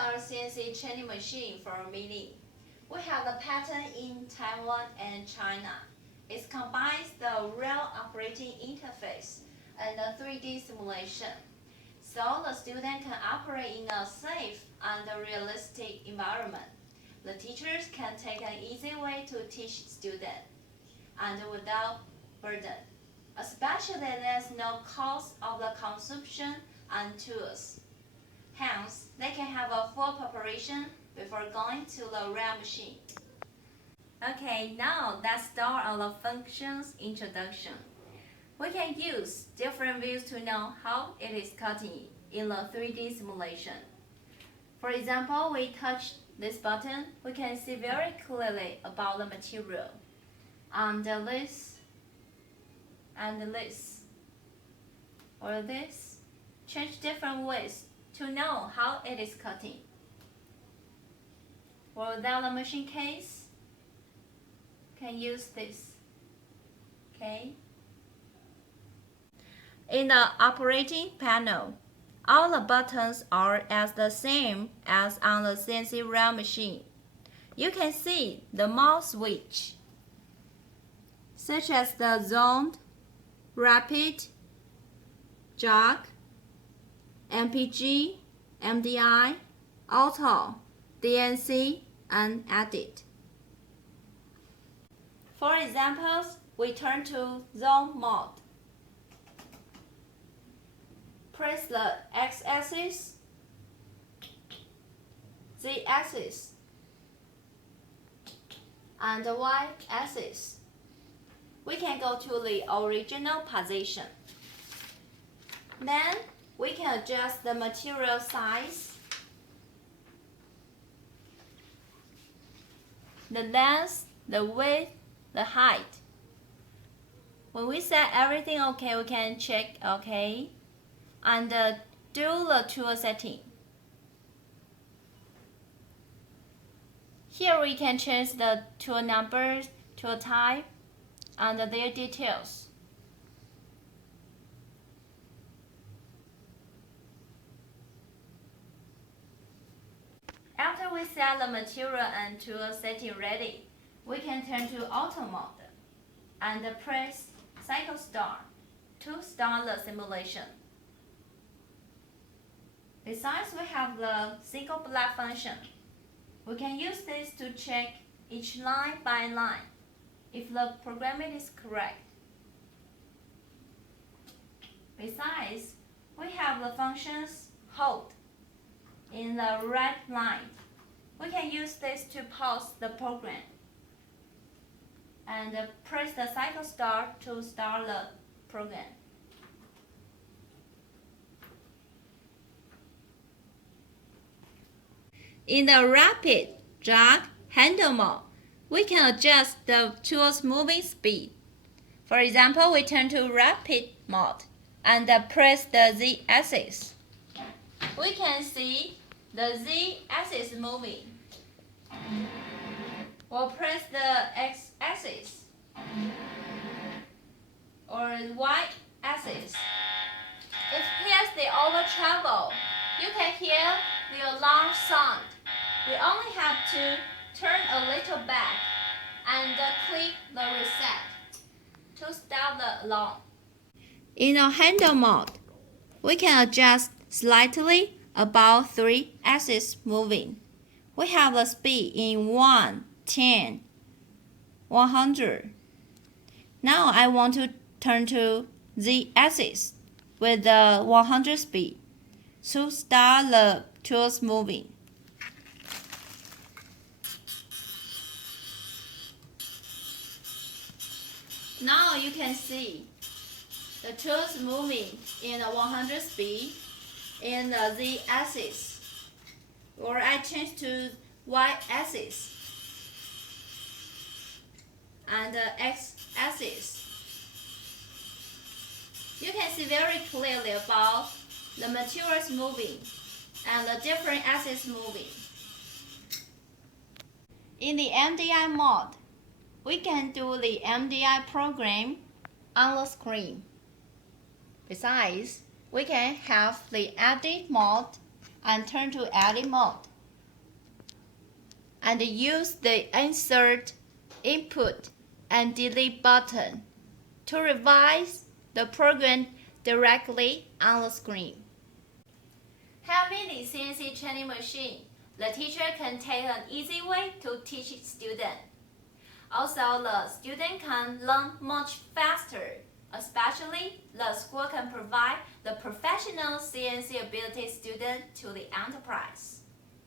our CNC training machine for milling. We have the patent in Taiwan and China. It combines the real operating interface and the 3D simulation, so the student can operate in a safe and realistic environment. The teachers can take an easy way to teach students, and without burden. Especially there's no cost of the consumption and tools. Hence, they can have a full preparation before going to the RenAn machine. Okay, now let's start on the functions introduction. We can use different views to know how it is cutting in the 3D simulation. For example, we touch this button, we can see very clearly about the material. And this, and this, or this, change different ways to know how it is cutting. Without the machine case, can use this. Okay. In the operating panel, all the buttons are as the same as on the CNC RenAn machine. You can see the mouse switch, such as the zone, rapid, jog, MPG, MDI, auto, DNC, and edit. For examples, we turn to zone mode. Press the X-axis, Z-axis, and the Y-axis. We can go to the original position. Then we can adjust the material size, the length, the width, the height. When we set everything okay, we can check okay and do the tool setting. Here we can change the tool numbers, tool type, and their details. After we set the material and tool setting ready, we can turn to auto mode and press cycle start to start the simulation. Besides, we have the single black function. We can use this to check each line by line if the programming is correct. Besides, we have the functions hold in the red line. We can use this to pause the program and press the cycle start to start the program. In the rapid, jog, handle mode, we can adjust the tool's moving speed. For example, we turn to rapid mode and press the Z-axis. We can see the Z-axis moving. We'll press the X-axis or Y-axis. If here's the over travel, you can hear the alarm sound. We only have to turn a little back and click the reset to start the alarm. In a handle mode, we can adjust slightly about 3 axes moving. We have the speed in 1, 10, 100. Now I want to turn to Z-axis with the 100 speed to start the tools moving. Now you can see the tools moving in a 100 speed in the Z-axis, or I change to Y-axis and the X-axis. You can see very clearly about the materials moving and the different axes moving. In the MDI mode, we can do the MDI program on the screen. Besides, we can have the edit mode and turn to edit mode. and use the Insert, Input, and Delete button to revise the program directly on the screen. Having the CNC training machine, the teacher can take an easy way to teach students. Also, the student can learn much faster, especially the school can provide the professional CNC ability student to the enterprise.